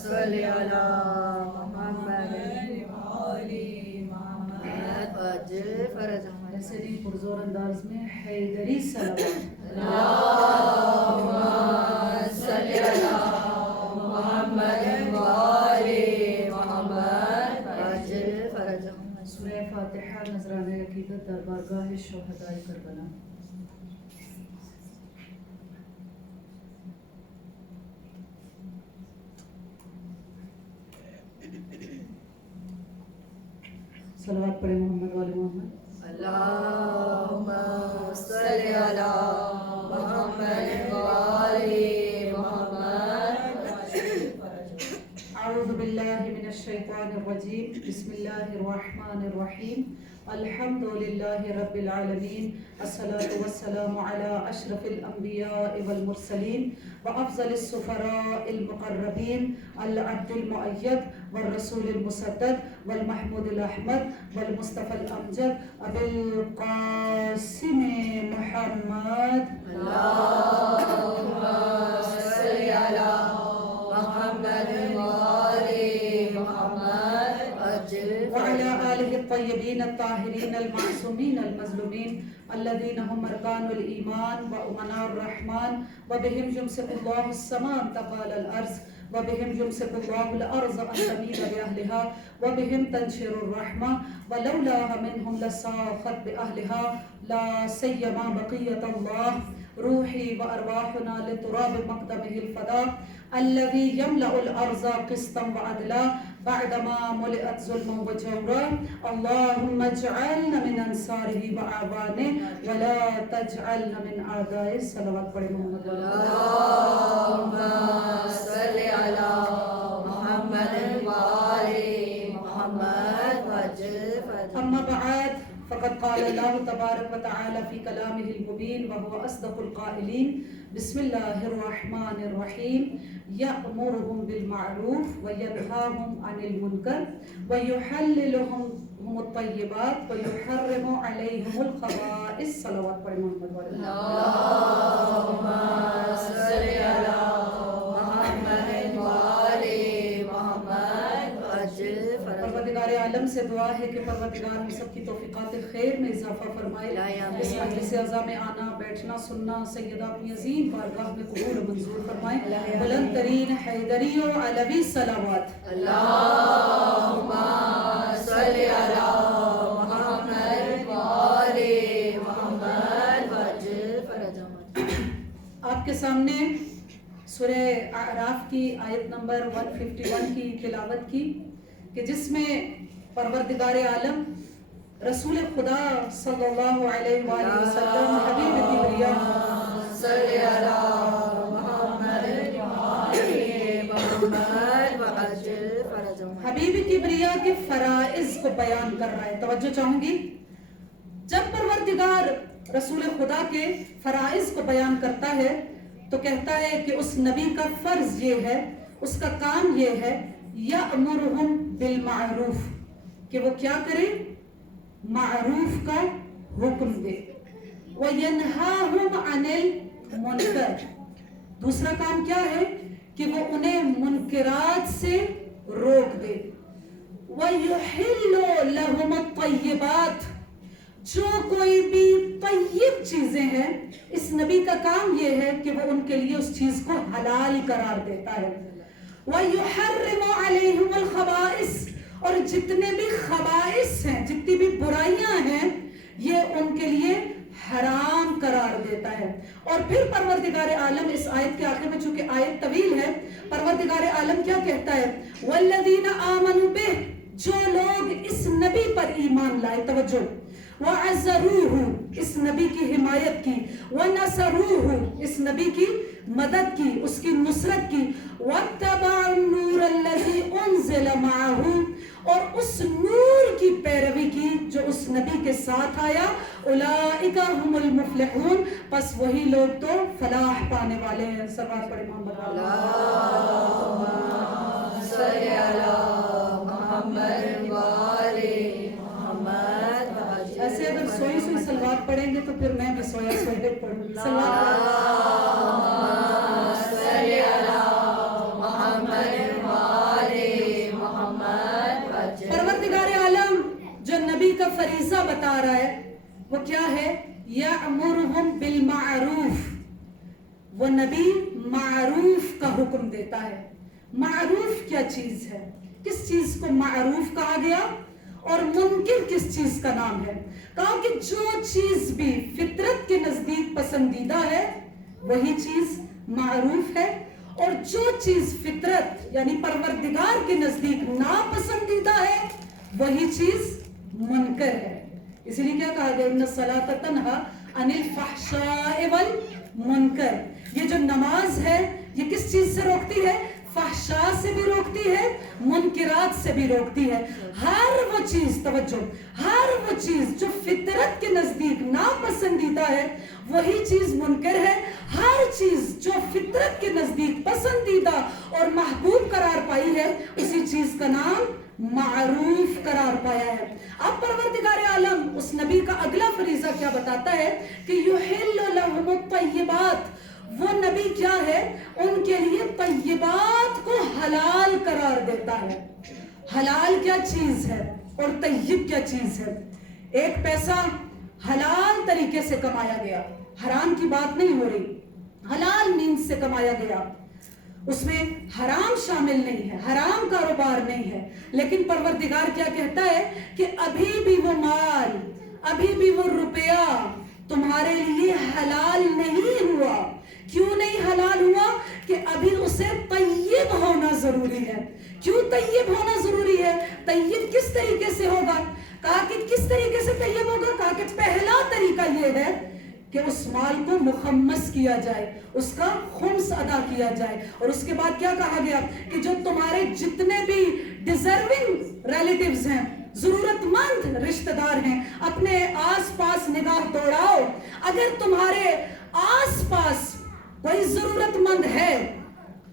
صل علی محمد وآل محمد وعجل فرجهم. ایسے نہیں پرزور انداز میں حیدری صلوات. اللہم صل علی محمد وآل محمد وعجل فرجهم. سورہ فاتحہ نذرانہ عقیدت در بارگاہ شہدائے کربلا. صلوات پڑھے محمد والے محمد. اللہم صل علی محمد وآل محمد. اعوذ باللہ من الشیطان الرجیم. بسم اللہ الرحمن الرحیم. الحمد للہ رب العالمین. الصلاة والسلام علی اشرف الانبیاء والمرسلین وافضل السفراء المقربین العبد المؤید والرسول المسدد والمحمود الاحمد والمصطفى الامجد ابی القاسم محمد. اللہم صل علی محمد وآل محمد وعجل وعلى آله الطيبين الطاهرين المعصومين المظلومين الذين هم أركان الإيمان وأمناء الرحمن وبهم يمسك الله السماء تقال الأرض وبهم يمسك الله الأرض أن تميد بأهلها وبهم تنشر الرحمة ولولاها منهم لساخت بأهلها لا سيما بقية الله. روحي وأرواحنا لتراب مقدمه الفداء الذي يملأ الأرض قسطا وعدلا بعدما ملئت ظلما وجورا. اللهم اجعلنا من أنصاره وأعوانه ولا تجعلنا من أعدائه. صلوات پڑھے محمد. اللہم صل علی محمد وآل محمد وعجل فرجهم. أما بعد فقد قال الله تبارك وتعالى في كلامه المبين وهو أصدق القائلين. بسم الله الرحمن الرحيم. يأمرهم بالمعروف وينهاهم عن المنكر ويحلل لهم الطيبات ويحرم عليهم الخبائث. صلوات پڑھے محمد والے. اللہم صل علی محمد وآل محمد وعجل فرجهم. پروردگار عالم سے دعا ہے کہ پروردگار ہم سب کی توفیقات خیر میں اضافہ فرمائے. اس مجلس اعظم میں آنا بیٹھنا سننا سیدہ اپنی عظیم بارگاہ میں قبول و منظور فرمائے. بلند ترین حیدری و علوی صلوات. اللہم صل علی محمد وآل محمد وعجل فرجهم. آپ کے سامنے سورہ اعراف کی آیت نمبر 151 کی تلاوت کی کہ جس میں پروردگار عالم رسول خدا صلی اللہ علیہ وآلہ وسلم حبیب کبریا صلی علی محمد وآل محمد وعجل فرجهم. حبیب کبریا کے فرائض کو بیان کر رہا ہے. توجہ چاہوں گی. جب پروردگار رسول خدا کے فرائض کو بیان کرتا ہے تو کہتا ہے کہ اس نبی کا فرض یہ ہے, اس کا کام یہ ہے, یأمرہم بالمعروف, کہ وہ کیا کرے؟ معروف کا حکم دے. وینہاہم عن المنکر, دوسرا کام کیا ہے کہ وہ انہیں منکرات سے روک دے. وَيُحِلُّ لَهُمُ الطَّيِّبَاتِ, جو کوئی بھی طیب چیزیں ہیں اس نبی کا کام یہ ہے کہ وہ ان کے لیے اس چیز کو حلال قرار دیتا ہے. وَيُحَرِّمُ عَلَيْهِمُ الْخَبَائِثِ, اور جتنے بھی خبائث ہیں, جتنی بھی برائیاں ہیں, یہ ان کے لیے حرام قرار دیتا ہے. اور پھر پروردگار عالم اس آیت کے آخر میں, چونکہ آیت طویل ہے, پروردگار عالم کیا کہتا ہے؟ وَالَّذِينَ آمَنُوا بِهِ, جو لوگ اس نبی پر ایمان لائے, توجہ, وَعَزَّرُوهُ, اس نبی کی حمایت کی, وَنَصَرُوهُ, اس نبی کی مدد کی, اس کی نصرت کی, وَاتَّبَعُوا النُّورَ الَّذِي أُنزِلَ مَعَهُ, اور اس نور کی پیروی کی جو اس نبی کے ساتھ آیا. اولئک هم المفلحون, پس وہی لوگ تو فلاح پانے والے ہیں. صلوات پڑھے محمد. اللہم صل علی محمد وآل محمد. ایسے اگر سوئی سوئی صلوات پڑھیں گے تو پھر میں بھی سویا سویا پڑھوں گی. اللہم صل علی محمد وآل آ رہا ہے وہ کیا ہے؟ یأمرہم بالمعروف، وہ نبی معروف کا حکم دیتا ہے۔ معروف کیا چیز ہے؟ کس چیز کو معروف کہا گیا؟ اور منکر کس چیز کا نام ہے؟ کہا کہ جو چیز بھی فطرت کے نزدیک پسندیدہ ہے وہی چیز معروف ہے، اور جو چیز فطرت یعنی پروردگار کے نزدیک ناپسندیدہ ہے وہی چیز منکر ہے۔ اسی لیے کیا کہا گیا؟ ان الصلاۃ تنہی عن الفحشاء والمنکر، یہ جو نماز ہے یہ کس چیز سے روکتی ہے؟ فحشاء سے بھی روکتی ہے، منکرات سے بھی روکتی ہے۔ ہر وہ چیز، توجہ، ہر وہ چیز جو فطرت کے نزدیک ناپسندیدہ ہے وہی چیز منکر ہے، ہر چیز جو فطرت کے نزدیک پسندیدہ اور محبوب قرار پائی ہے اسی چیز کا نام معروف قرار پایا ہے۔ اب پروردگار عالم اس نبی کا اگلا فریضہ کیا بتاتا ہے کہ یحل لہم الطیبات، وہ نبی کیا ہے؟ ان کے لیے طیبات کو حلال قرار دیتا ہے۔ حلال کیا چیز ہے اور طیب کیا چیز ہے؟ ایک پیسہ حلال طریقے سے کمایا گیا، حرام کی بات نہیں ہو رہی، حلال مینز سے کمایا گیا، اس میں حرام شامل نہیں ہے، حرام کاروبار نہیں ہے، لیکن پروردگار کیا کہتا ہے کہ ابھی بھی وہ مال، ابھی بھی وہ روپیہ تمہارے لیے حلال نہیں ہوا۔ کیوں نہیں حلال ہوا؟ کہ ابھی اسے طیب ہونا ضروری ہے۔ کیوں طیب ہونا ضروری ہے؟ طیب کس طریقے سے ہوگا؟ کہا کہ کس طریقے سے طیب ہوگا؟ کہا کہ پہلا طریقہ یہ ہے کہ اس مال کو مخمس کیا جائے، اس کا خمس ادا کیا جائے، اور اس کے بعد کیا کہا گیا کہ جو تمہارے جتنے بھی ڈیزرونگ ریلیٹیوز ہیں، ضرورت مند رشتہ دار ہیں، اپنے آس پاس نگاہ دوڑاؤ، اگر تمہارے آس پاس کوئی ضرورت مند ہے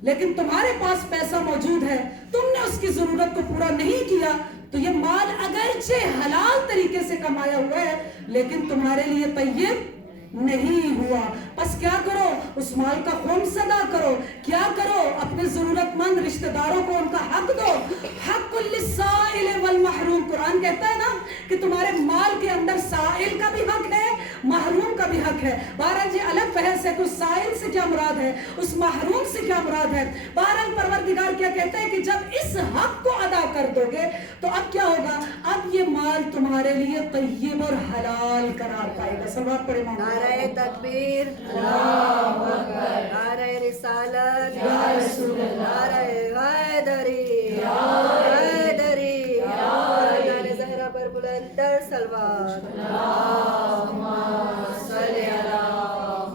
لیکن تمہارے پاس پیسہ موجود ہے، تم نے اس کی ضرورت کو پورا نہیں کیا، تو یہ مال اگرچہ حلال طریقے سے کمایا ہوا ہے لیکن تمہارے لیے طیب نہیں ہوا۔ پس کیا کرو؟ اس مال کا خمس ادا کرو، کیا کرو؟ اپنے ضرورت مند رشتہ داروں کو ان کا حق دو۔ حق للسائل والمحروم، قرآن کہتا ہے نا کہ تمہارے مال کے اندر سائل کا بھی حق ہے، محروم کا بھی حق ہے۔ بہرحال یہ الگ بحث ہے کہ اس سائل سے کیا مراد ہے، اس محروم سے کیا مراد ہے۔ بہرحال پروردگار کیا کہتا ہے کہ جب اس حق کو ادا کر دو گے تو اب کیا ہوگا؟ اب یہ مال تمہارے لیے طیب اور حلال قرار پائے گا۔ صلوات پڑھیں مولانا۔ نعرہ تکبیر، اللہ اکبر، نعرہ رسالت، یا رسول اللہ، نعرہ حیدری، یا حیدری، نعرہ زہرا پر بلندر صلوات۔ اللہم صلی علی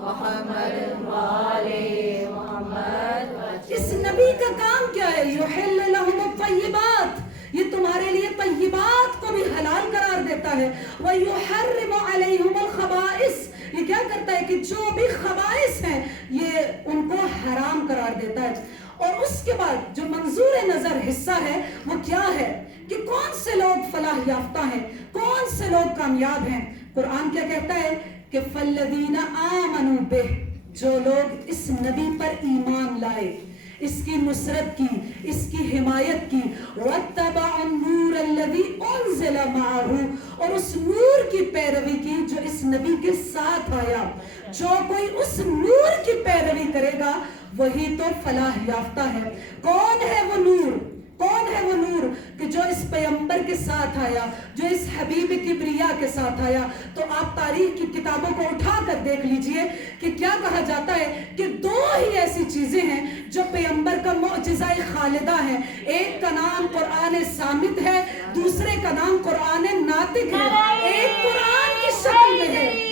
محمد وآلِ محمد۔ اس نبی کا کام کیا ہے؟ یحل لہم الطیبات، یہ تمہارے لیے طیبات کو بھی حلال قرار دیتا ہے۔ وَيُحَرِّمُ عَلَيْهُمُ الْخَبَائِثِ، یہ کیا کرتا ہے کہ جو بھی خبائث ہیں یہ ان کو حرام قرار دیتا ہے۔ اور اس کے بعد جو منظور نظر حصہ ہے وہ کیا ہے کہ کون سے لوگ فلاح یافتہ ہیں، کون سے لوگ کامیاب ہیں۔ قرآن کیا کہتا ہے کہ فَالَّذِينَ آمَنُوا بِهِ، جو لوگ اس نبی پر ایمان لائے، اس کی نصرت کی، اس کی حمایت کی، وَاتَّبَعُوا النُّورَ الَّذِي أُنزِلَ مَعَهُ، اور اس نور کی پیروی کی جو اس نبی کے ساتھ آیا۔ جو کوئی اس نور کی پیروی کرے گا وہی تو فلاح یافتہ ہے۔ کون ہے وہ نور؟ کون ہے وہ نور کہ جو اس پیغمبر کے ساتھ آیا، جو اس حبیب کبریا کے ساتھ آیا؟ تو آپ تاریخ کی کتابوں کو اٹھا کر دیکھ لیجئے کہ کیا کہا جاتا ہے کہ دو ہی ایسی چیزیں ہیں جو پیغمبر کا معجزہ خالدہ ہے۔ ایک کا نام قرآن صامت ہے، دوسرے کا نام قرآن ناطق ہے۔ ایک قرآن کی شکل میں ہے۔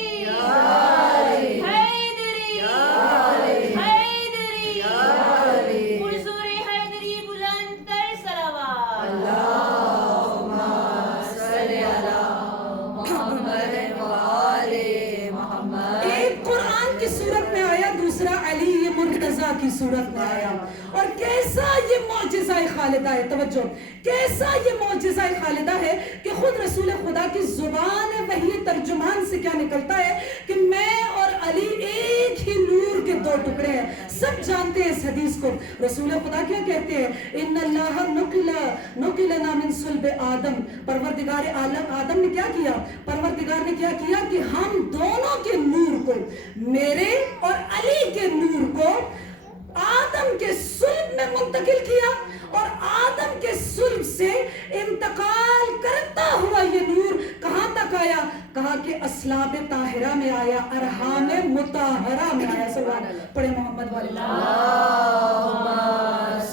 کی صورت میں آیا، اور کیسا یہ یہ معجزہ خالدہ ہے. توجہ, کیسا یہ معجزہ خالدہ ہے کہ خود رسول خدا کی زبان وحی ترجمان سے کیا نکلتا ہے کہ میں اور علی ایک ہی نور کے دو ٹکڑے ہیں. سب جانتے ہیں اس حدیث کو. رسول خدا کیا کہتے ہیں؟ ان اللہ نقلنا من صلب آدم. پروردگار عالم آدم نے کیا کیا؟ پروردگار نے کیا کیا کہ ہم دونوں کے نور کو, میرے اور علی کے نور کو آدم کے صلب میں منتقل کیا, اور آدم کے صلب سے انتقال کرتا ہوا یہ نور کہاں تک آیا؟ کہا کہ اسلاب طاہرہ میں آیا, ارحام مطہرہ میں آیا. سبحان اللہ. پڑھے محمد والے اللہم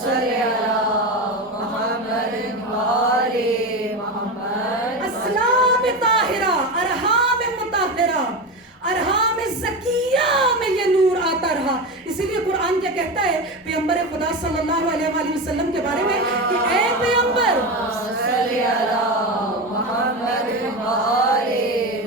صلی علی محمد وآل محمد. اسلاب طاہرہ, ارحام مطہرہ, ارحام زکیہ میں یہ نور آتا رہا. اسی لیے قرآن کیا کہتا ہے پیغمبر خدا صلی اللہ علیہ وآلہ وسلم کے بارے میں کہ اے پیغمبر صلی علی محمد وآل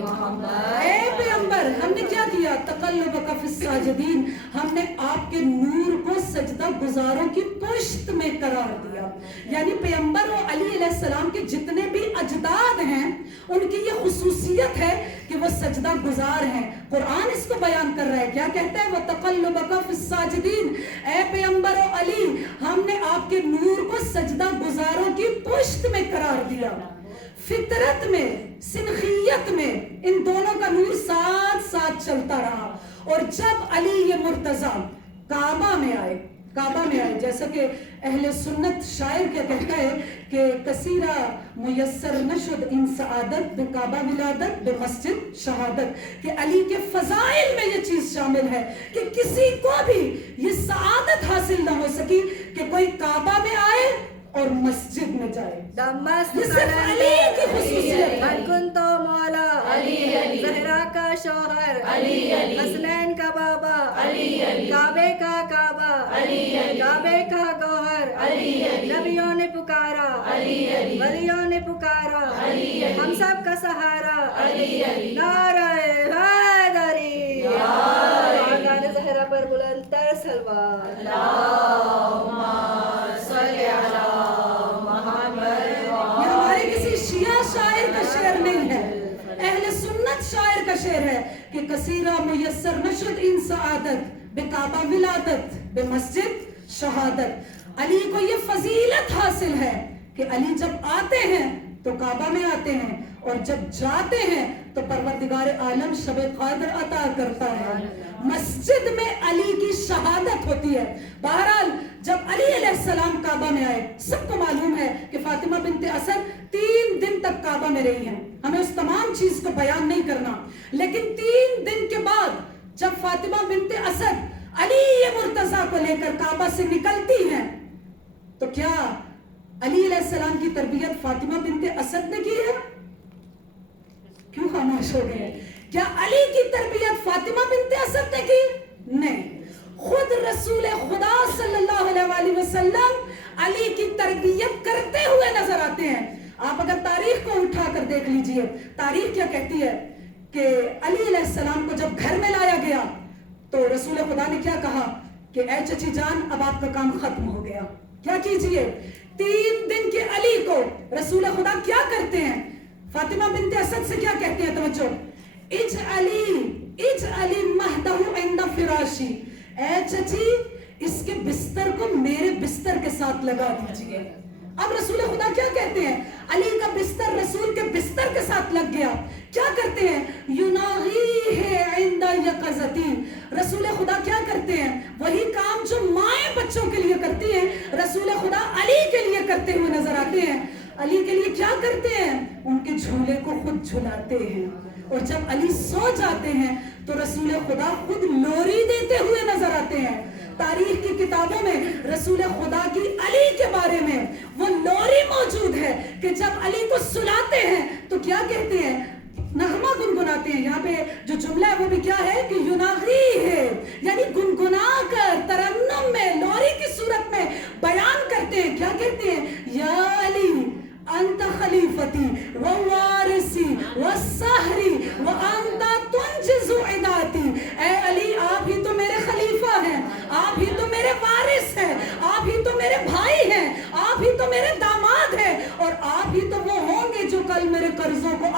محمد. اے پیغمبر, ہم نے کیا کیا؟ تقلبک فی الساجدین, ہم نے آپ کے نور کو سجدہ گزاروں کی پشت میں قرار دیا. یعنی پیغمبر و علی علیہ السلام کے جتنے بھی اجداد ہیں ان کی یہ خصوصیت ہے کہ وہ سجدہ گزار ہیں. قرآن اس کو بیان کر رہا ہے, کیا کہتا ہے؟ وَتَقَلُّبَكَ فِي السَّاجِدِينَ. اے پیغمبر و علی, ہم نے آپ کے نور کو سجدہ گزاروں کی پشت میں قرار دیا. فطرت میں, سنخیت میں ان دونوں کا نور ساتھ ساتھ چلتا رہا. اور جب علی یہ مرتضی کعبہ میں آئے, جیسا کہ اہل سنت شاعر کیا کہتا ہے کہ کثیرہ میسر نشد ان سعادت بے کعبہ ولادت بے مسجد شہادت, کہ علی کے فضائل میں یہ چیز شامل ہے کہ کسی کو بھی یہ سعادت حاصل نہ ہو سکی کہ کوئی کعبہ میں آئے اور مسجد میں جائے. یہ صرف علی کی خصوصیت ہے. من کنتو مولا علی, زہرا کا شوہر علی, حسنین کا بابا علی, کعبے کا کعبہ علی, کعبے کا گوہر علی, نبیوں نے پکارا علی, ولیوں نے پکارا علی, ہم سب کا سہارا علی, نعرہ حیدری. خاندان زہرا پر بلند تر سلوات. اللہم صلی علی محمد. یہ ہمارے کسی شیعہ شاعر کا شعر نہیں ہے, اہل سنت شاعر کا شعر ہے کہ کثیرہ میسر نشد ان سعادت بے کعبہ ولادت بے مسجد شہادت. علی کو یہ فضیلت حاصل ہے کہ علی جب آتے ہیں تو کعبہ میں آتے ہیں, اور جب جاتے ہیں تو پروردگار عالم شب قدر عطا کرتا ہے. مسجد میں علی کی شہادت ہوتی ہے. بہرحال جب علی علیہ السلام کعبہ میں آئے, سب کو معلوم ہے کہ فاطمہ بنت اسد 3 دن تک کعبہ میں رہی ہیں, ہمیں اس تمام چیز کو بیان نہیں کرنا, لیکن 3 دن کے بعد جب فاطمہ بنت اسد علی مرتضیٰ کو لے کر کعبہ سے نکلتی ہیں تو کیا علی علیہ السلام کی تربیت فاطمہ بنت اسد نے کی ہے؟ کیوں خاموش ہو گئے؟ کیا علی کی تربیت فاطمہ بنت اسد نے کی؟ نہیں. خود رسول خدا صلی اللہ علیہ وآلہ وسلم علی کی تربیت کرتے ہوئے نظر آتے ہیں. آپ اگر تاریخ کو اٹھا کر دیکھ لیجئے, تاریخ کیا کہتی ہے کہ علی علیہ السلام کو جب گھر میں لایا گیا تو رسول خدا نے کیا کہا کہ اے چچی جان, اب آپ کا کام ختم ہو گیا, کیا کیجئے. 3 دن کے علی کو رسول خدا کیا کرتے ہیں؟ فاطمہ بنت اسد سے کیا کہتے ہیں؟ توجہ, اجعلی مہدہ عند فراشی, اے چچی اس کے بستر کو میرے بستر کے ساتھ لگا دیجئے. اب رسول خدا کیا کہتے ہیں؟ علی کا بستر رسول کے بستر کے ساتھ لگ گیا. کیا کرتے ہیں؟ یناغیہ عند یقظتی. رسول خدا کیا کرتے ہیں؟ وہی کام جو مائیں بچوں کے لیے کرتی ہیں, رسول خدا علی کے لیے کرتے ہوئے نظر آتے ہیں. علی کے لیے کیا کرتے ہیں؟ ان کے جھولے کو خود جھلاتے ہیں. اور جب علی سو جاتے ہیں تو رسول خدا خود لوری دیتے ہوئے نظر آتے ہیں. تاریخ کی کتابوں میں رسول خدا کی علی کے بارے میں وہ لوری موجود ہے کہ جب علی کو سلاتے ہیں تو کیا کہتے ہیں؟ نغمہ گنگناتے ہیں. یہاں پہ جو جملہ ہے وہ بھی کیا ہے کہ یناغی ہے, یعنی گنگنا کر ترنم میں لوری کی صورت میں بیان کرتے ہیں. کیا کہتے ہیں؟ یا علی انت خلیفتی ووارثی والسحری وانت تنجز عداتی. اے علی آپ ہی تو میرے خلیفہ ہیں, آپ ہی تو میرے وارث ہیں, آپ ہی تو میرے بھائی ہیں,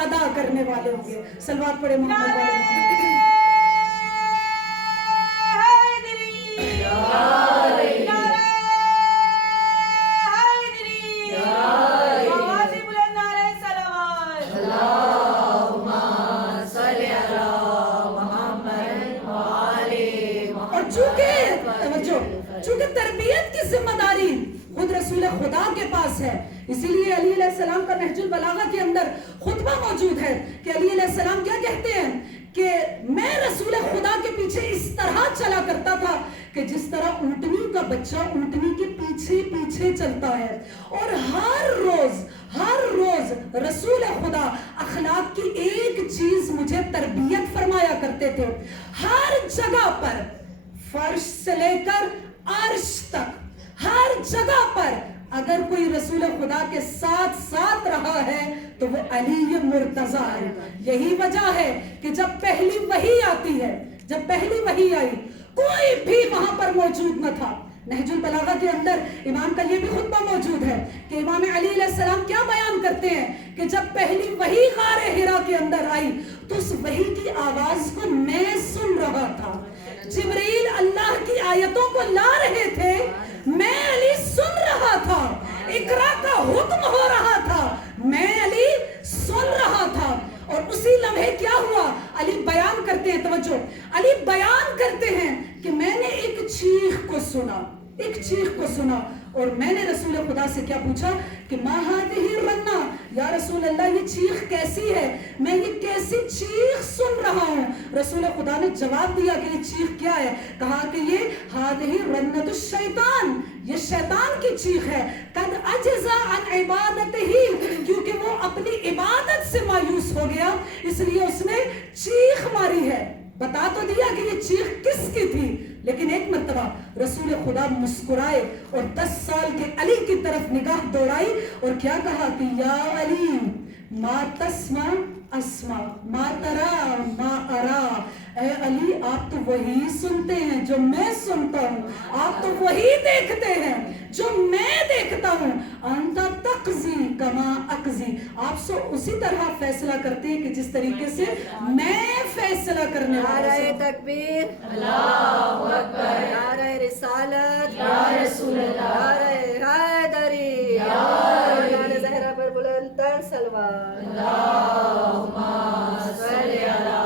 ادا کرنے والے ہوں گے. صلوات پڑھے محمد والے محمد. چونکہ تربیت کی ذمہ داری خود رسول خدا کے پاس ہے، اسی لیے علی علیہ السلام کا نہج البلاغہ کے اندر خطبہ موجود ہے کہ علی علیہ السلام کیا کہتے ہیں کہ میں رسول خدا کے پیچھے اس طرح چلا کرتا تھا کہ جس طرح اونٹنی کا بچہ اونٹنی کے پیچھے پیچھے چلتا ہے. اور ہر روز رسول خدا اخلاق کی ایک چیز مجھے تربیت فرمایا کرتے تھے. ہر جگہ پر، فرش سے لے کر عرش تک، ہر جگہ پر اگر کوئی رسول خدا کے ساتھ رہا ہے تو وہ علی مرتضیٰ ہے. یہی وجہ ہے کہ جب پہلی وحی آتی ہے، جب پہلی وحی آئی کوئی بھی وہاں پر موجود نہ تھا. نہج البلاغہ کے اندر امام کا یہ بھی خطبہ موجود ہے کہ امام علی علیہ السلام کیا بیان کرتے ہیں کہ جب پہلی وحی غار حرا کے اندر آئی تو اس وحی کی آواز کو میں سن رہا تھا. جبریل اللہ کی آیتوں کو لا رہے تھے، میں علی سن رہا تھا. اقرا کا حکم ہو رہا تھا، میں علی سن رہا تھا. اور اسی لمحے کیا ہوا؟ علی بیان کرتے ہیں، توجہ، علی بیان کرتے ہیں کہ میں نے ایک چیخ کو سنا اور میں نے رسول خدا سے کیا پوچھا کہ ما ہذہ الرنہ، یا رسول اللہ یہ چیخ کیسی ہے، میں یہ کیسی چیخ سن رہا ہوں. رسول خدا نے جواب دیا کہ یہ چیخ کیا ہے؟ کہا کہ یہ ہذہ رنۃ الشیطان، یہ شیطان کی چیخ ہے. قد عجز عن عبادتہ، کیونکہ وہ اپنی عبادت سے مایوس ہو گیا اس لیے اس نے چیخ ماری ہے. بتا تو دیا کہ یہ چیخ کس کی تھی، لیکن ایک مرتبہ رسول خدا مسکرائے اور 10 سال کے علی کی طرف نگاہ دوڑائی اور کیا کہا کہ یا علی ما تسمع اسمع ما ترا ما ارا. اے علی آپ تو وہی سنتے ہیں جو میں سنتا ہوں، آپ تو وہی دیکھتے ہیں جو میں دیکھتا ہوں. انت تقضی کما اقضی، آپ اسی طرح فیصلہ کرتے ہیں کہ جس طریقے سے میں فیصلہ کرنے والا ہوں. نعرہ تکبیر، اللہ اکبر، نعرہ رسالت، یا رسول اللہ، نعرہ حیدری، یا نعرہ زہرا پر بلند تر صلوات. اللہم صلی علی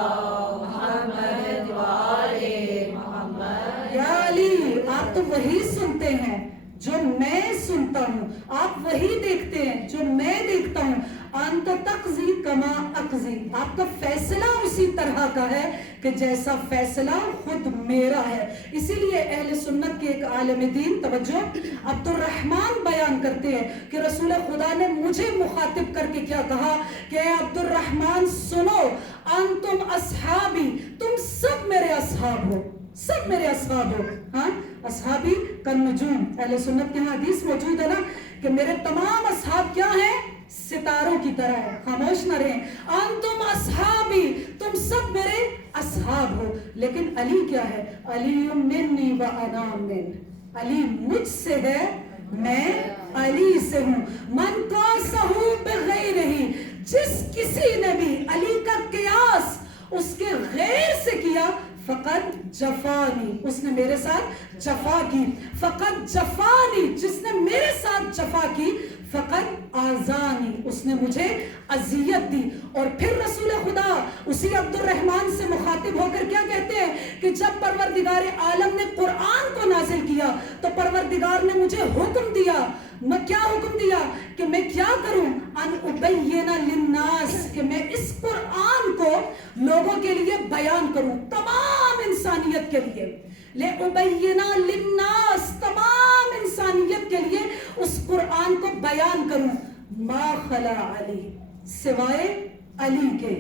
محمد وآل محمد. یا علی آپ تو وہی سنتے ہیں جو میں سنتا ہوں، آپ وہی دیکھتے ہیں جو میں دیکھتا ہوں. انت تقضی کما اقضی، آپ کا فیصلہ اسی طرح کا ہے کہ جیسا فیصلہ خود میرا ہے. اسی لیے اہل سنت کے ایک عالم دین، توجہ، عبد الرحمن بیان کرتے ہیں کہ رسول خدا نے مجھے مخاطب کر کے کیا کہا کہ اے عبد الرحمن سنو، انتم اصحابی، تم سب میرے اصحاب ہو، سب میرے اصحاب ہو. ہاں، اصحابی کالنجوم، اہل سنت کے ہاں حدیث موجود ہے نا کہ میرے تمام اصحاب کیا ہیں؟ ستاروں کی طرح ہے. خاموش نہ رہیں. انتم اصحابی، تم سب میرے اصحاب ہو. لیکن علی کیا ہے؟ علی منی و انا من، علی مجھ سے ہے، میں علی سے ہوں. من قاسہ بغیرہ، جس کسی نے بھی علی کا قیاس اس کے غیر سے کیا فقط جفانی، اس نے میرے ساتھ جفا کی. فقط جفانی، جس نے میرے ساتھ جفا کی فقط آزانی، اس نے مجھے اذیت دی. اور پھر رسول خدا اسی عبد الرحمن سے مخاطب ہو کر کیا کہتے ہیں کہ جب پروردگار عالم نے قرآن کو نازل کیا تو پروردگار نے مجھے حکم دیا. میں کیا حکم دیا کہ میں کیا کروں؟ ان ابین للناس، کہ میں اس قرآن کو لوگوں کے لیے بیان کروں، تمام انسانیت کے لیے. لِأُبَيِّنَ لِلنَّاسِ، تمام انسانیت کے لیے اس قرآن کو بیان کروں. ما خلا علی، سوائے علی کے،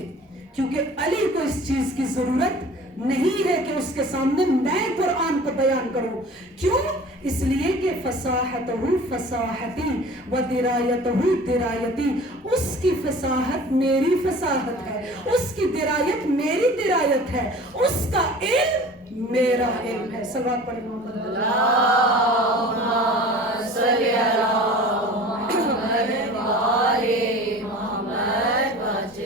کیونکہ علی کو اس چیز کی ضرورت نہیں ہے کہ اس کے سامنے میں قرآن کو بیان کروں. کیوں؟ اس لیے کہ فصاحتہ فصاحتی و درایتہ درایتی، اس کی فصاحت میری فصاحت ہے، اس کی درایت میری درایت ہے، اس کا علم میرا علم ہے. صلوات پڑھیں محمد. اللہم صلی علی محمد و آل محمد.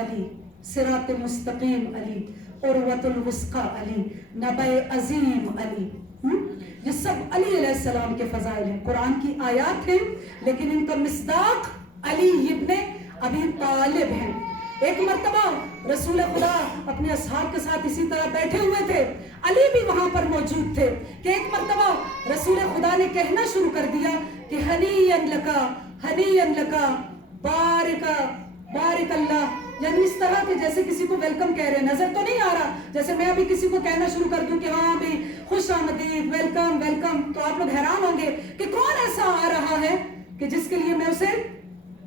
علی، صراط مستقیم علی، عروۃ الوثقی علی، نبع عظیم علی. یہ سب علی علیہ السلام کے فضائل ہیں، قرآن کی آیات ہیں، لیکن ان کا مصداق علی ابن ابی طالب ہیں. ایک مرتبہ رسول خدا اپنے اصحاب کے ساتھ اسی طرح بیٹھے ہوئے تھے، علی بھی وہاں پر موجود تھے کہ ایک مرتبہ رسول خدا نے کہنا شروع کر دیا کہ ہنیئن لکا بارک اللہ، یعنی اس طرح کہ جیسے کسی کو ویلکم کہہ رہے ہیں. نظر تو نہیں آ رہا جیسے میں ابھی کسی کو کہنا شروع کر دوں کہ ہاں بھی خوش آمدید، ویلکم ویلکم، تو آپ لوگ حیران ہوں گے کہ کون ایسا آ رہا ہے کہ جس کے لیے میں اسے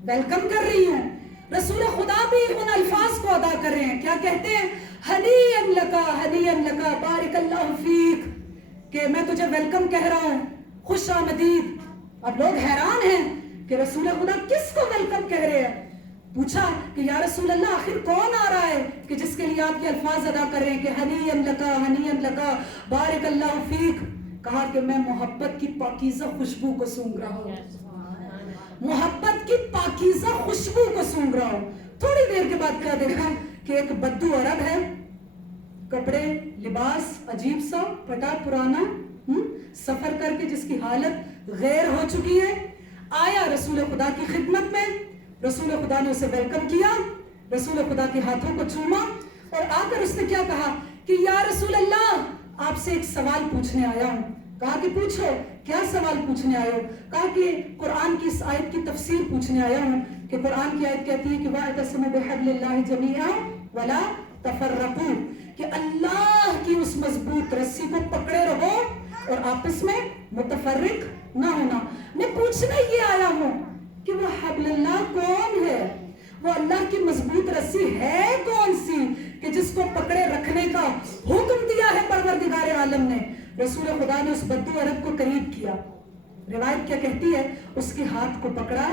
ویلکم کر رہی ہوں. رسول خدا بھی ان الفاظ کو ادا کر رہے ہیں. کیا کہتے ہیں؟ ہنیئن لکا بارک اللہ فیک، کہ میں تجھے ویلکم کہہ رہا ہوں، خوش آمدید. اب لوگ حیران ہیں کہ رسول خدا کس کو ویلکم کہہ رہے ہیں. پوچھا کہ یا رسول اللہ آخر کون آ رہا ہے کہ جس کے لیے آپ یہ الفاظ ادا کر رہے ہیں کہ ہنیئن لکا بارک اللہ فیک. کہا کہ میں محبت کی پاکیزہ خوشبو کو سونگ رہا ہوں، محبت کی پاکیزہ خوشبو کو سونگ رہا ہوں. تھوڑی دیر کے بعد کیا دیکھا کہ ایک بدو عرب ہے، کپڑے لباس عجیب سا پٹا پرانا، سفر کر کے جس کی حالت غیر ہو چکی ہے، آیا رسول خدا کی خدمت میں. رسول خدا نے اسے ویلکم کیا، رسول خدا کے ہاتھوں کو چوما اور آ کر اس نے کیا کہا کہ یا رسول اللہ آپ سے ایک سوال پوچھنے آیا ہوں. کہا کہ پوچھو. کیا سوال پوچھنے آئے ہو؟ کہا کہ قرآن کی اس آیت کی تفسیر پوچھنے آیا ہوں کہ قرآن کی آیت کہتی ہے کہ وَاعْتَصِمُوا بِحَبْلِ اللَّهِ جَمِيعًا وَلَا تَفَرَّقُوا، کہ اللہ کی اس مضبوط رسی کو پکڑے رہو اور آپس میں متفرق نہ ہونا. میں پوچھنے یہ آیا ہوں کہ وہ حبل اللہ کون ہے، وہ اللہ کی مضبوط رسی ہے کون سی کہ جس کو پکڑے رکھنے کا حکم دیا ہے پروردگار عالم نے. رسول خدا نے اس بدو عرب کو قریب کیا. روایت کیا کہتی ہے؟ اس کے ہاتھ کو پکڑا،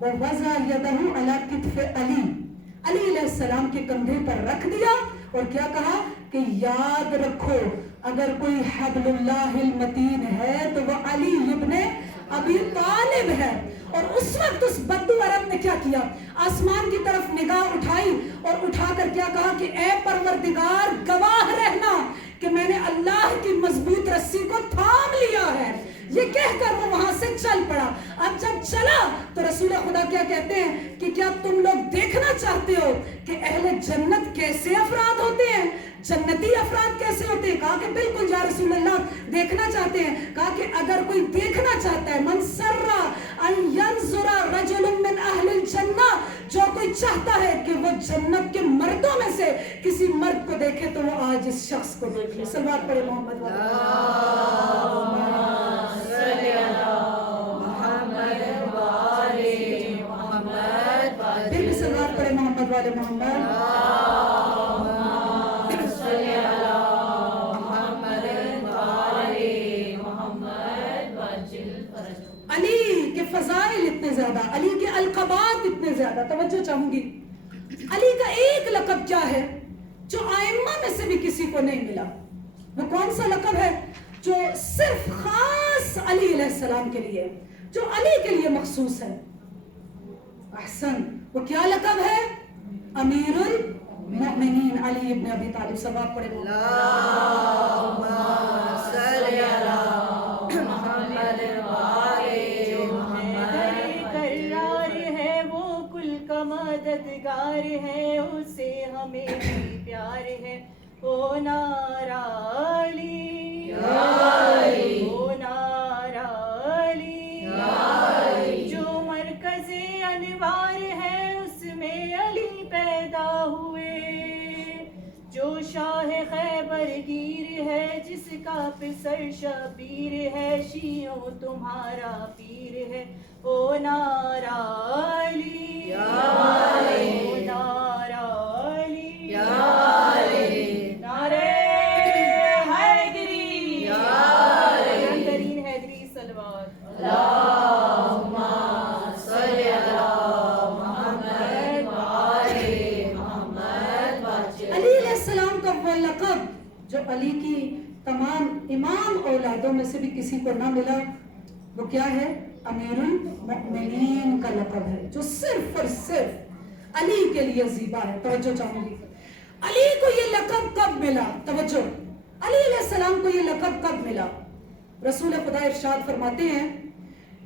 وَوَضَعَ يَدَهُ عَلَى كِتْفِ علی، علی علیہ السلام کے کندھے پر رکھ دیا اور کیا کہا کہ یاد رکھو اگر کوئی حبل اللہ المتین ہے تو وہ علی ابن ابی طالب ہے. اور اس وقت اس بدو عرب نے کیا کیا؟ آسمان کی طرف نگاہ اٹھائی اور اٹھا کر کیا کہا کہ اے پروردگار گواہ رہنا کہ میں نے اللہ کی مضبوط رسی کو تھام لیا ہے. یہ کہہ کر وہ وہاں سے چل پڑا. اب جب چلا تو رسول خدا کیا کہتے ہیں کہ کیا تم لوگ دیکھنا چاہتے ہو کہ اہل جنت کیسے افراد ہوتے ہیں، جنتی افراد کیسے ہوتے ہیں؟ کہا کہ بالکل یا رسول اللہ دیکھنا چاہتے ہیں. کہا کہ اگر کوئی دیکھنا چاہتا ہے، من سر ان ینظر رجل من اہل الجنہ، جو کوئی چاہتا ہے کہ وہ جنت کے مردوں میں سے کسی مرد کو دیکھے تو وہ آج اس شخص کو دیکھ لے. صلوات پڑھے محمد پھر بھی صلوات پڑھے محمد والے محمد. علی کے فضائل اتنے زیادہ، علی کے القابات اتنے زیادہ. توجہ چاہوں گی، علی کا ایک لقب کیا ہے جو ائمہ میں سے بھی کسی کو نہیں ملا. وہ کون سا لقب ہے جو صرف خاص علی علیہ السلام کے لیے، جو علی کے لیے مخصوص ہے؟ احسن، وہ کیا لقب ہے؟ امیر المؤمنین علی ابن ابی طالب. صلوات پڑھے اللہم صلی علی محمد کرار ہے وہ کل کا مددگار ہے، اسے ہمیں بھی پیار ہے. او نارا علی، او نارا علی، جو مرکز انوار ہے اس میں علی پیدا ہوئے، جو شاہ خیبر گیر ہے جس کا پسر شبیر ہے، شیعوں تمہارا پیر ہے. او نارا علی، او نارا علی، نعرہ حیدری، بلندترین حیدری صلوات. اللہم صلی علی محمد وآل محمد. علی علیہ السلام کا وہ لقب جو علی کی تمام امام اولادوں میں سے بھی کسی کو نہ ملا، وہ کیا ہے؟ امیر المؤمنین کا لقب ہے، جو صرف اور صرف علی کے لیے زیبا ہے. توجہ چاہوں گی, علی کو یہ لقب کب ملا؟ توجہ, علی علیہ السلام کو یہ لقب کب ملا؟ رسول خدا ارشاد فرماتے ہیں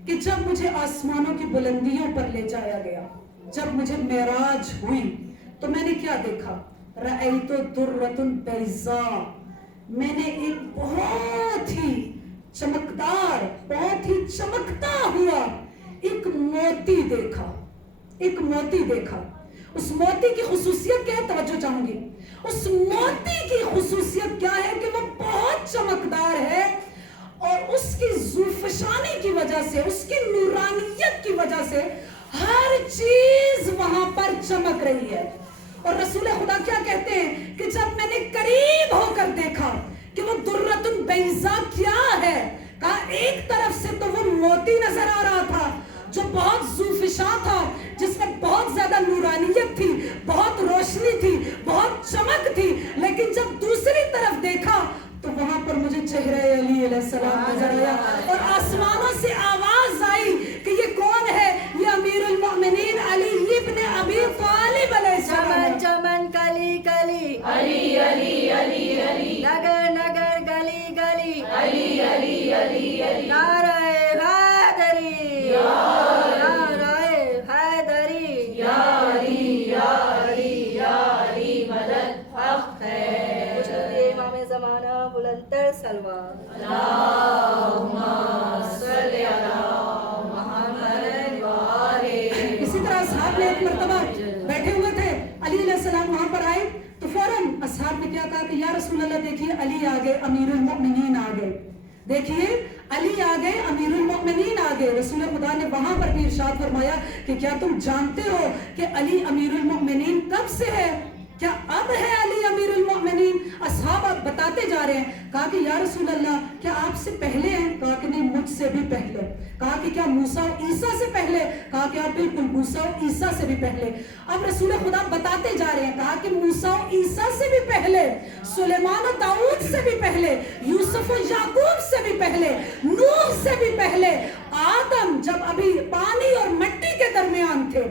کہ جب مجھے آسمانوں کی بلندیوں پر لے جایا گیا, جب مجھے معراج ہوئی تو میں نے کیا دیکھا؟ رأیت درۃ بیضاء, میں نے ایک بہت ہی چمکدار, بہت ہی چمکتا ہوا ایک موتی دیکھا, ایک موتی دیکھا. اس موتی کی خصوصیت کیا ہے؟ توجہ چاہوں گی. اس موتی کی خصوصیت کیا ہے کہ وہ بہت چمکدار ہے اور اس کی ذوالفشانی کی وجہ سے, اس کی نورانیت کی وجہ سے ہر چیز وہاں پر چمک رہی ہے. اور رسول خدا کیا کہتے ہیں کہ جب میں نے قریب ہو کر دیکھا کہ وہ درۃ بیضاء کیا ہے, کہا ایک طرف سے تو وہ موتی نظر آ رہا تھا جو بہت ذوالفشاں تھا, جس میں بہت زیادہ نورانیت تھی, بہت روشنی تھی, بہت چمک تھی, لیکن جب دوسری طرف دیکھا تو وہاں پر مجھے چہرہ علی علیہ السلام نظر آیا اور آسمانوں سے آواز آئی کہ یہ کون ہے؟ یہ امیر المؤمنین علی ابن ابی طالب علیہ السلام. چمن چمن کلی کلی علی علی علی علی, نگر نگر گلی گلی علی علی علی علی, نعرہ حیدری, نعرہ حیدری, یا علی یا علی یا علی مدد حق ہے. امام زمانہ بلند تر سلوات. اللہم صلی علی محمد و آلہ. اسی طرح اصحاب نے ایک مرتبہ بیٹھے ہوئے تھے, علی علیہ السلام وہاں پر آئے تو فوراً اصحاب نے کیا کہا کہ یا رسول اللہ دیکھیے علی آ گئے, امیر المؤمنین آ گئے, دیکھیے علی آ گئے, امیر المؤمنین آ گئے. رسول خدا نے وہاں پر بھی ارشاد فرمایا کہ کیا تم جانتے ہو کہ علی امیر المؤمنین کب سے ہے؟ کیا اب ہے علی امیر المؤمنین؟ اصحاب اب بتاتے جا رہے ہیں. کہا کہ یا رسول اللہ کیا آپ سے پہلے ہیں؟ کہا کہ نہیں, مجھ سے بھی پہلے. کہا کہ کیا موسیٰ و عیسیٰ سے پہلے؟ کہا کہ آپ بالکل موسیٰ و عیسیٰ سے بھی پہلے. اب رسول خدا بتاتے جا رہے ہیں, کہا کہ موسیٰ و عیسیٰ سے بھی پہلے, سلیمان و داؤد سے بھی پہلے, یوسف و یعقوب سے بھی پہلے, نوح سے بھی پہلے, آدم جب ابھی پانی اور مٹی کے درمیان تھے,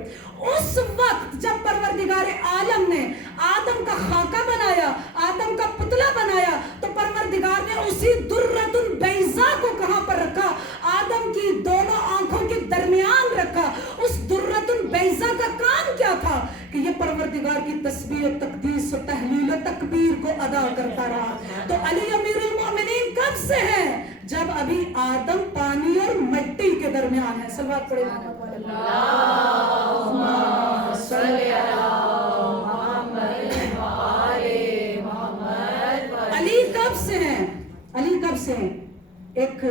اس وقت جب پروردگار عالم نے آدم کا خاکہ بنایا, آدم کا پتلا بنایا, تو پروردگار نے اسی درۃ بیضاء کو کہاں پر رکھا؟ آدم کی دونوں آنکھوں کے درمیان رکھا. اس درۃ بیضاء کا کام کیا تھا کہ یہ پروردگار کی تسبیح و تقدیس و تحلیل و تکبیر کو ادا کرتا رہا. تو علی امیر المؤمنین کب سے ہے؟ جب ابھی آدم پانی اور مٹی کے درمیان ہے. صلوات پڑھیں محمد والے. اللہم صلی علی محمد و آلہ محمد. علی کب سے ہیں؟ علی کب سے ہیں؟ ایک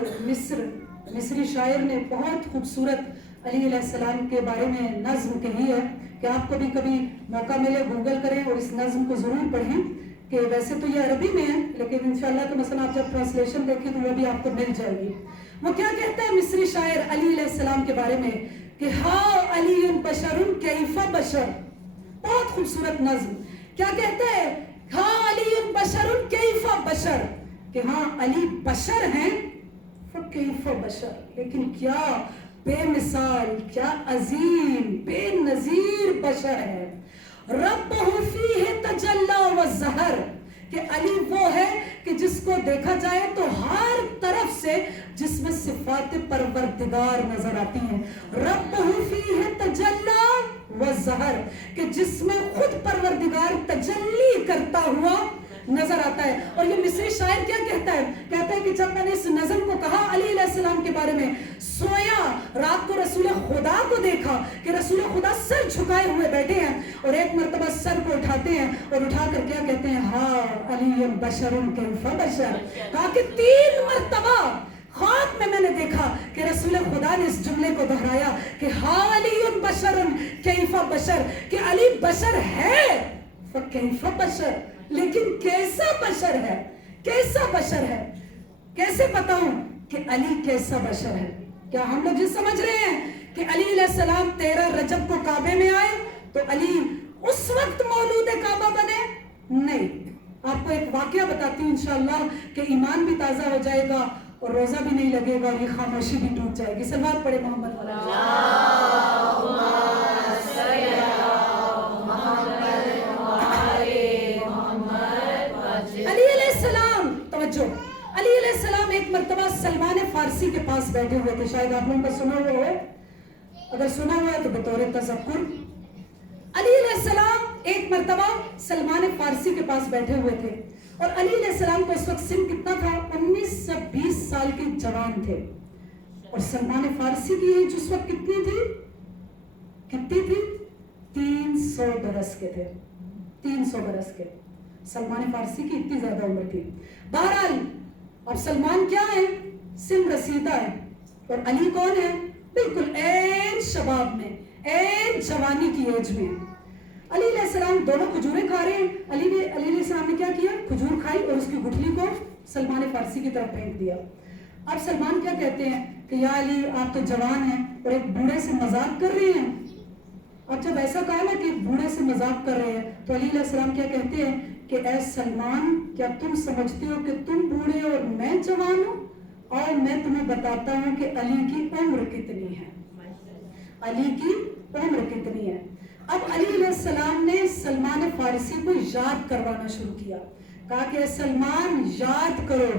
مصری شاعر نے بہت خوبصورت علی علیہ السلام کے بارے میں نظم کہی ہے کہ آپ کو بھی کبھی موقع ملے گوگل کریں اور اس نظم کو ضرور پڑھیں. کہ ویسے تو یہ عربی میں ہے لیکن انشاءاللہ کہ مثلا آپ جب ٹرانسلیشن دیکھیں تو وہ بھی آپ کو مل جائے گی. وہ کیا کہتا ہے مصری شاعر علی علیہ السلام کے بارے میں کہ ہا علی بشر کیف بشر. بہت خوبصورت نظم. کیا کہتا ہے؟ ہا علی بشر کیف بشر, کہ ہاں علی بشر ہیں فکیف بشر, لیکن کیا بے مثال, کیا عظیم, بے نظیر بشر ہے. ربہ فیہ تجلی و ظہر, کہ علی وہ ہے کہ جس کو دیکھا جائے تو ہر طرف سے جس میں صفات پروردگار نظر آتی ہیں. ربہ فیہ تجلی و ظہر, کہ جس میں خود پروردگار تجلی کرتا ہوا نظر آتا ہے. اور یہ مصری شاعر کیا کہتا ہے؟ کہتا ہے کہ جب میں نے اس نظم کو کہا علی علیہ السلام کے بارے میں, سویا رات کو رسول خدا کو دیکھا کہ رسول خدا سر جھکائے ہوئے بیٹھے ہیں اور ایک مرتبہ سر کو اٹھاتے ہیں اور اٹھا کر کیا کہتے ہیں؟ ہاں علی بشر کیف بشر. کہا کہ 3 مرتبہ خواب میں نے دیکھا کہ رسول خدا نے اس جملے کو دہرایا کہ ہاں علی بشر کیف بشر, کہ علی بشر ہے فکیف بشر, لیکن کیسا بشر ہے, کیسا بشر ہے. کیسے بتاؤں کہ علی کیسا بشر ہے؟ کیا ہم لوگ جس سمجھ رہے ہیں کہ علی علیہ السلام 13 رجب کو کعبے میں آئے تو علی اس وقت مولود کعبہ بنے؟ نہیں. آپ کو ایک واقعہ بتاتی ہوں انشاءاللہ کہ ایمان بھی تازہ ہو جائے گا اور روزہ بھی نہیں لگے گا اور یہ خاموشی بھی ٹوٹ جائے گی. صلوات پڑھے محمد. اللہم صلی علی توجہ, علی علیہ السلام ایک مرتبہ سلمان فارسی کے پاس بیٹھے ہوئے تھے, شاید آپ لوگوں کا سنا ہوا ہو, اگر سنا ہوا ہے تو بطور تذکر. علی علیہ السلام ایک مرتبہ سلمان فارسی کے پاس بیٹھے ہوئے تھے, اور علی علیہ السلام کو اس وقت سن کتنا تھا, 19-20 سال کے جوان تھے, اور سلمان فارسی کی ایج اس وقت کتنی تھی 300 برس کے تھے, 300 برس کے. سلمان فارسی کی اتنی زیادہ عمر تھی. بہرحال اب سلمان کیا ہے, سن رسیدہ ہے, اور علی کون ہے, بالکل این شباب میں, این جوانی کی ایج میں. علی علیہ السلام دونوں کھجوریں کھا رہے ہیں. علی علیہ السلام نے کیا کیا, کھجور کھائی اور اس کی گٹھلی کو سلمان فارسی کی طرف پھینک دیا. اب سلمان کیا کہتے ہیں کہ یا علی آپ تو جوان ہیں اور ایک بوڑھے سے مذاق کر رہے ہیں. اب جب ایسا کہا نا کہ بوڑھے سے مذاق کر رہے ہیں, تو علی علیہ السلام کیا کہتے ہیں کہ اے سلمان, کیا تم سمجھتے ہو کہ تم بوڑھے اور میں جوان ہوں؟ اور میں تمہیں بتاتا ہوں کہ علی کی عمر کتنی ہے, علی کی عمر کتنی ہے. اب علی علیہ السلام نے سلمان فارسی کو یاد کروانا شروع کیا. کہا کہ اے سلمان یاد کرو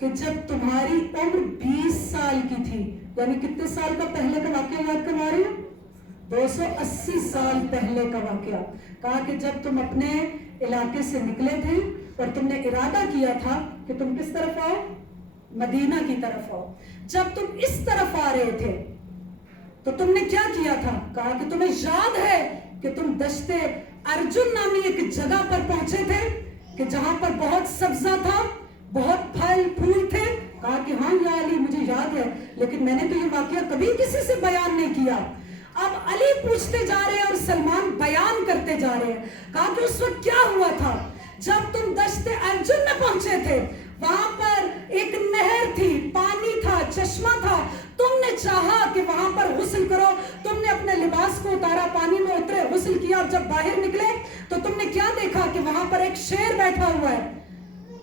کہ جب تمہاری عمر 20 سال کی تھی, یعنی کتنے سال کا پہلے کا واقعہ یاد کروا رہے ہیں, 280 سال پہلے کا واقعہ. کہا کہ جب تم اپنے علاقے سے نکلے تھے اور تم نے ارادہ کیا تھا کہ تم کس طرف آؤ, مدینہ کی طرف آؤ, جب تم اس طرف آ رہے تھے تو تم نے کیا کیا تھا. کہا کہ تمہیں یاد ہے کہ تم دشت ارجن نامی ایک جگہ پر پہنچے تھے کہ جہاں پر بہت سبزہ تھا, بہت پھل پھول تھے. کہا کہ ہاں یا علی مجھے یاد ہے, لیکن میں نے تو یہ واقعہ کبھی کسی سے بیان نہیں کیا. اب علی پوچھتے جا رہے ہیں اور سلمان بیان کرتے جا رہے ہیں. کہا کہ اس وقت کیا ہوا تھا, جب تم دشت ارجن میں پہنچے تھے, وہاں پر ایک نہر تھی, پانی تھا, چشمہ تھا. تم نے چاہا کہ وہاں پر غسل کرو, تم نے اپنے لباس کو اتارا, پانی میں اترے, غسل کیا. اور جب باہر نکلے تو تم نے کیا دیکھا کہ وہاں پر ایک شیر بیٹھا ہوا ہے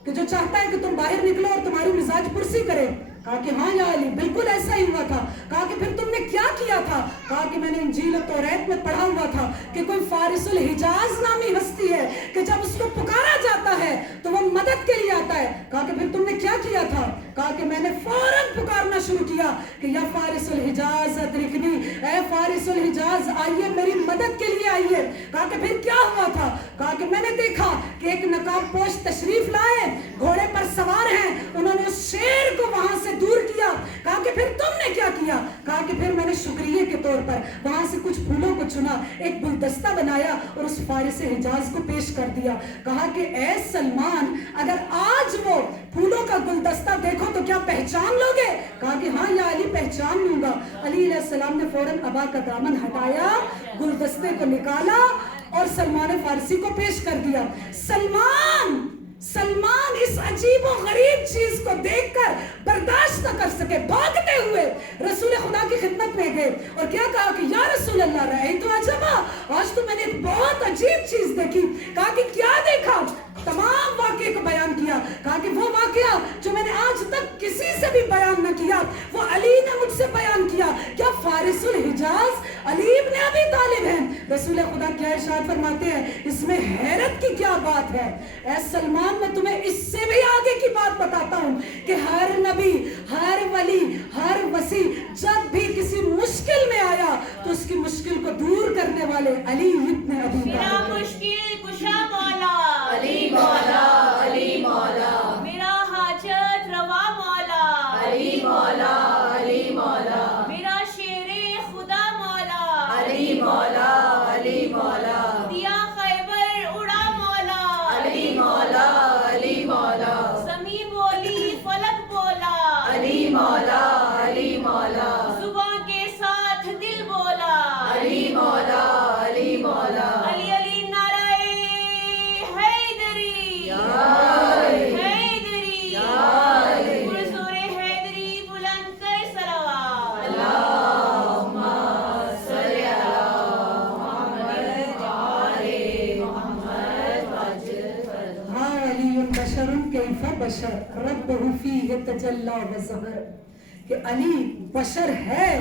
کہ جو چاہتا ہے کہ تم باہر نکلو اور تمہاری مزاج پرسی کرے. کہا کہ ہاں یا علی بالکل ایسا ہی ہوا تھا. کہا کہ پھر تم نے کیا کیا تھا. کہا کہ میں نے انجیل و توریت میں پڑھا ہوا تھا کہ کوئی فارس الحجاز نامی ہستی ہے کہ جب اس کو پکارا جاتا ہے تو وہ مدد کے لیے آتا ہے. کہا کہ پھر تم نے کیا کیا تھا. کہا کہ میں نے فوراً پکارنا شروع کیا کہ یا فارس الحجاز ادرکنی, اے فارس الحجاز آئیے, میری مدد کے لیے آئیے. کہا کہ پھر کیا ہوا تھا. کہا کہ میں نے دیکھا کہ ایک نقاب پوش تشریف لائے, گھوڑے پر سوار ہیں, انہوں نے اس شیر کو وہاں سے دور کیا. کہا کہ پھر تم نے کیا کیا. کہا کہ پھر میں نے شکریہ کے طور پر وہاں سے کچھ پھولوں کو چنا, ایک گلدستہ بنایا اور اس فارس حجاز کو پیش کر دیا. کہا کہ اے سلمان اگر آج وہ پھولوں کا گلدستہ دیکھو تو کیا پہچان لوگے. کہا کہ ہاں یا علی پہچان لوں گا. علی علیہ السلام نے فوراً ابا کا دامن ہٹایا, گلدستے کو نکالا اور سلمان فارسی کو پیش کر دیا. سلمان اس عجیب و غریب چیز کو دیکھ کر برداشت نہ کر سکے, بھاگتے ہوئے رسول خدا کی خدمت میں گئے اور کیا کہا کہ یا رسول اللہ رأیت عجبا, آج تو میں نے ایک بہت عجیب چیز دیکھی. کہا کہ کیا دیکھا. تمام واقعے کو بیان کیا. کہا کہ وہ واقعہ جو میں نے آج تک کسی سے بھی بیان نہ کیا وہ علی نے مجھ سے بیان کیا. کیا فارس الحجاز علی ابن ابی طالب ہیں. رسول خدا کیا ارشاد فرماتے ہیں, اس میں حیرت کی کیا بات ہے. اے سلمان میں تمہیں اس سے بھی آگے کی بات بتاتا ہوں کہ ہر نبی, ہر ولی, ہر وصی جب بھی کسی مشکل میں آیا تو اس کی مشکل کو دور کرنے والے علی ابن ابی طالب. میرا مشکل کشا مولا علی مولا, علی مولا, میرا حاجت روا مولا علی مولا, علی مولا, میرا شیر خدا مولا علی مولا, علی مولا, دیا خیبر اڑا مولا علی مولا, علی مولا, سمی بولی فلک بولا علی مولا, علی مولا, زبان کے ساتھ دل بولا علی مولا, علی مولا, علی علی نعرہ حیدری حیدری پرزور حیدری بلند کر صلوات. اللہم صلی علی محمد وآل محمد. ہاں علی بشر کیف بشر ربہ فیہ تجلی وظہر. کہ علی بشر ہے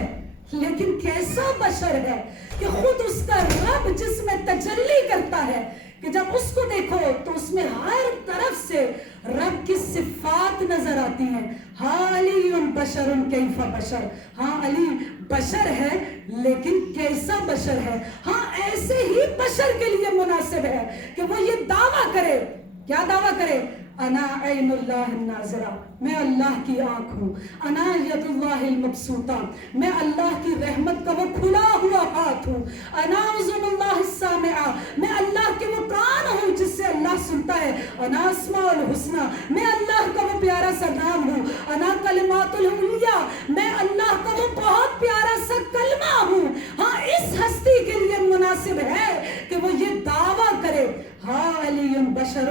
لیکن کیسا بشر ہے کہ خود اس کا رب جس میں تجلی کرتا ہے کہ جب اس کو دیکھو تو اس میں ہر طرف سے رب کی صفات نظر آتی ہیں. ہاں علی بشر کیف بشر, ہاں علی بشر ہے لیکن کیسا بشر ہے. ہاں ایسے ہی بشر کے لیے مناسب ہے کہ وہ یہ دعویٰ کرے. کیا دعویٰ کرے؟ انا عین اللہ الناظرہ, میں اللہ کی آنکھ ہوں. انا ید اللہ المبسوطہ, میں اللہ کی رحمت کا وہ کھلا ہوا ہاتھ ہوں. انا اذن اللہ السامعہ, میں اللہ کے وہ کان ہوں جس سے اللہ سنتا ہے. انا اسماء الحسنی, میں اللہ کا وہ پیارا سا نام ہوں. انا کلمات العلیہ, میں اللہ کا وہ بہت پیارا سا کلمہ ہوں. ہاں اس ہستی کے لیے مناسب ہے کہ وہ یہ دعویٰ کرے ہاں علی بشر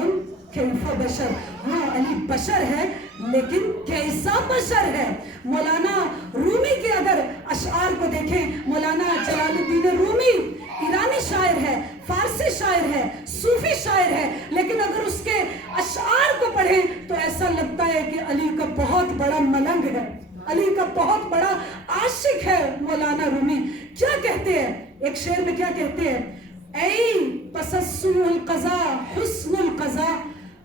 کیف بشر, ہاں علی بشر ہے لیکن کیسا بشر ہے. مولانا رومی کے اگر اشعار کو دیکھیں, مولانا جلال الدین رومی ایرانی شاعر ہے, فارسی شاعر ہے, صوفی شاعر ہے, لیکن اگر اس کے اشعار کو پڑھیں تو ایسا لگتا ہے کہ علی کا بہت بڑا ملنگ ہے, علی کا بہت بڑا عاشق ہے مولانا رومی. کیا کہتے ہیں ایک شعر میں, کیا کہتے ہیں؟ اے پسسو القضا حسن القضا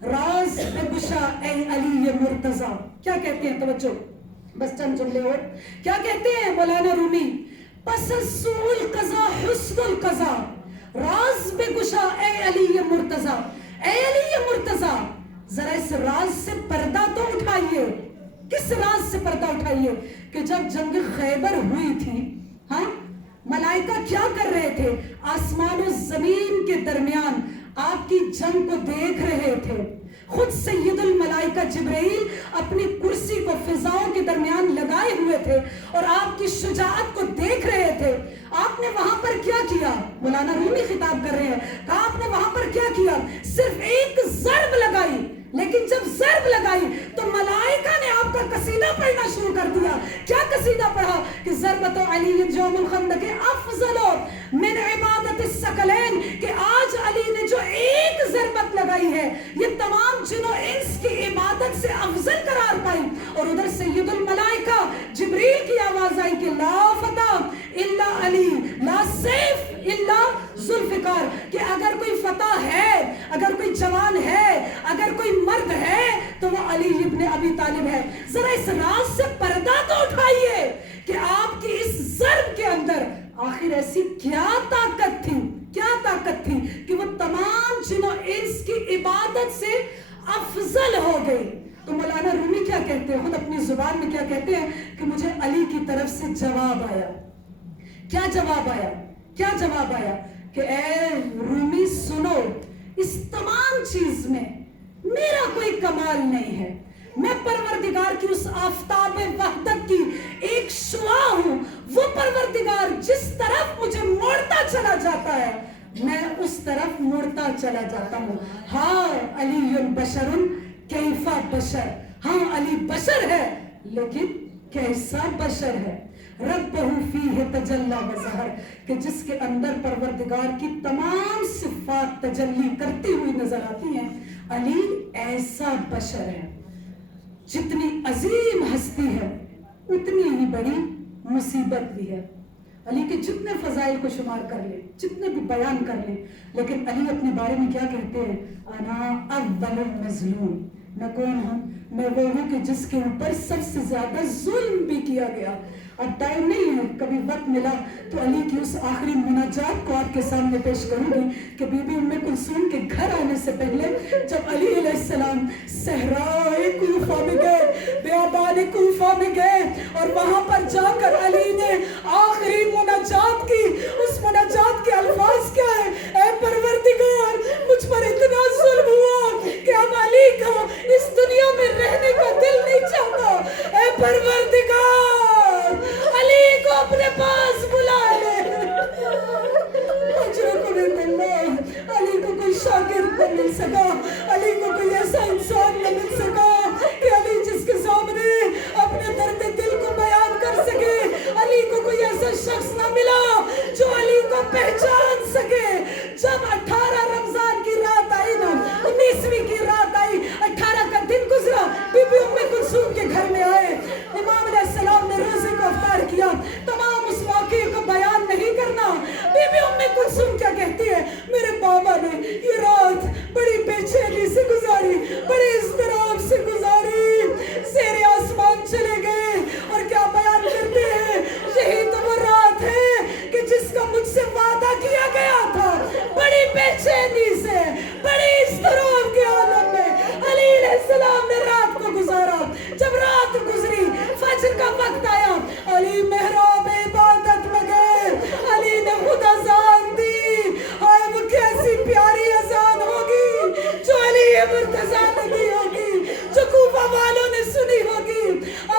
راز بگشا اے علی مرتضی. کیا کہتے ہیں؟ توجہ, بس چند جملے اور. کیا کہتے ہیں مولانا رومی؟ پسسو القضا حسن القضا راز بگشا اے علی مرتضی. اے علی مرتضی, ذرا اس راز سے پردہ تو اٹھائیے. کس راز سے پردہ اٹھائیے؟ کہ جب جنگ خیبر ہوئی تھی, ہاں ملائکہ کیا کر رہے تھے؟ آسمان و زمین کے درمیان آپ کی جنگ کو دیکھ رہے تھے. خود سید الملائکہ جبرائیل اپنی کرسی کو فضاؤں کے درمیان لگائے ہوئے تھے اور آپ کی شجاعت کو دیکھ رہے تھے. آپ نے وہاں پر کیا کیا؟ مولانا رومی خطاب کر رہے ہیں, کہا آپ نے وہاں پر کیا کیا؟ صرف ایک ضرب لگائی, لیکن جب ضرب لگائی تو ملائکہ نے آپ کا قصیدہ پڑھنا شروع کر دیا. کیا قصیدہ پڑھا؟ کہ ضربت علی یوم الخندق افضل من عبادت الثقلین, کہ آج علی نے جو ایک ضربت لگائی ہے یہ تمام جن و انس کی عبادت سے افضل قرار پائی. اور ادھر سید الملائکہ جبریل کی آواز آئی کہ لا فتح الا علی لا سیف الا ذوالفقار, کہ اگر کوئی فتح ہے, اگر کوئی جوان ہے, اگر کوئی مرد ہے تو وہ علی ابن ابی طالب ہے. ذرا اس راز سے پردہ تو اٹھائیے کہ آپ کی اس ضرب کے اندر آخر ایسی کیا طاقت تھی, کیا طاقت تھی کہ وہ تمام جن و انس کی عبادت سے افضل ہو گئی. تو مولانا رومی کیا کہتے ہیں, خود اپنی زبان میں کیا کہتے ہیں کہ مجھے علی کی طرف سے جواب آیا. کیا جواب آیا؟ کیا جواب آیا؟ کہ اے رومی سنو, اس تمام چیز میں میرا کوئی کمال نہیں ہے. میں پروردگار کی اس آفتاب وحدت کی ایک شعاع ہوں. وہ پروردگار جس طرف مجھے موڑتا چلا جاتا ہے میں اس طرف مڑتا چلا جاتا ہوں. ہاں علی بشر کیف بشر, ہاں علی بشر ہے لیکن کیسا بشر ہے. ربہ فیہ تجلی وظہر, کہ جس کے اندر پروردگار کی تمام صفات تجلی کرتی ہوئی نظر آتی ہیں. علی ایسا بشر ہے. جتنی عظیم ہستی ہے اتنی ہی بڑی مصیبت بھی ہے. علی کے جتنے فضائل کو شمار کر لیں, جتنے بھی بیان کر لیں, لیکن علی اپنے بارے میں کیا کہتے ہیں؟ انا اول المظلوم, میں کون ہوں؟ میں وہ ہوں کہ جس کے اوپر سب سے زیادہ ظلم بھی کیا گیا. اب ٹائم نہیں ہے, کبھی وقت ملا تو علی کی اس آخری مناجات کو آپ کے سامنے پیش کروں گی کہ بی بی ام کلثوم کے گھر آنے سے پہلے جب علی علیہ السلام صحرائے کوفہ میں گئے, بیابان کوفہ میں گئے, اور وہاں پر جا کر علی نے آخری مناجات کی. اس مناجات کے الفاظ کیا ہے؟ اے پروردگار, مجھ پر اتنا ظلم ہوا کہ اب علی کا اس دنیا میں رہنے کا دل نہیں چاہتا. اے پروردگار, علی کو اپنے پاس بلا لے. علی کو کوئی شاگرد نہ مل سکا, علی کو کوئی ایسا انسان نہ مل سکا کہ علی جس کے سامنے اپنے درد دل کو بیان کر سکے. علی کو کوئی ایسا شخص نہ ملا جو علی کو پہچان سکے. جب 18 رمضان کی رات آئی نا, 19ویں کی رات آئی, 18 کا دن گزرا, بی بی ام کلثوم کے گھر میں آئے. امام علیہ السلام نے روزے کو افطار کیا. تمام اس واقعے کو بیان نہیں کرنا. بی بی ام کلثوم کیا کہتی ہے؟ میرے بابا نے یہ رات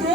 2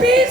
20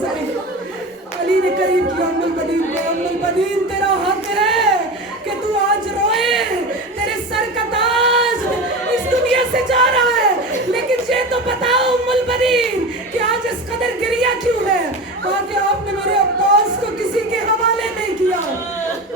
زمین. علی نے قریب کیا ام البنین کو. ام البنین تیرا حق ہے کہ تو آج روئے. تیرے سر کا تاج اس دنیا سے جا رہا ہے, لیکن یہ تو بتاؤ ام البنین کہ آج اس قدر گریہ کیوں ہے؟ کہا کہ آپ نے میرے عباس کو کسی کے حوالے نہیں کیا.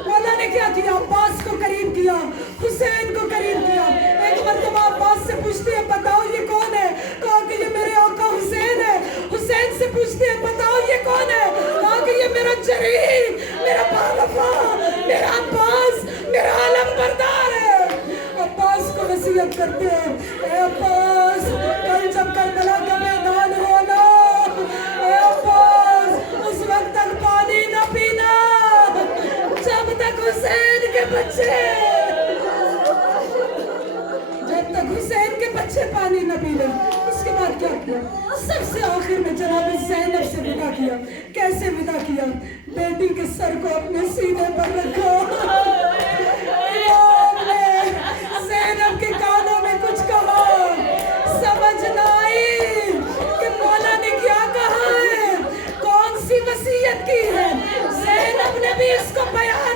مولا نے کیا کیا؟ عباس کو قریب کیا, حسین کو قریب کیا. ایک مرتبہ عباس سے پوچھتے ہیں بتاؤ یہ کون ہے؟ کہا کہ یہ میرے آقا حسین ہے. حسین سے پوچھتے ہیں بتاؤ یہ کون ہے؟ کہا کہ یہ میرا جری, میرا باوفا, میرا عباس, میرا علم بردار ہے. عباس کو وصیت کرتے ہیں, اے عباس کل جب کربلا کا میدان ہونا, اے عباس اس وقت تک پانی نہ پینا جب تک حسین کے بچے پانی نہ پی لیں. اس کے بعد کیا کیا؟ سب سے آخر میں جناب زینب سے ودا کیا. کیسے ودا کیا؟ بیٹی کے سر کو اپنے سینے پر رکھا. امام نے زینب کے کانوں میں کچھ کہا, سمجھ نہ آئی کہ مولا نے کیا کہا ہے, کون سی وصیت کی ہے. زینب نے بھی اس کو بیان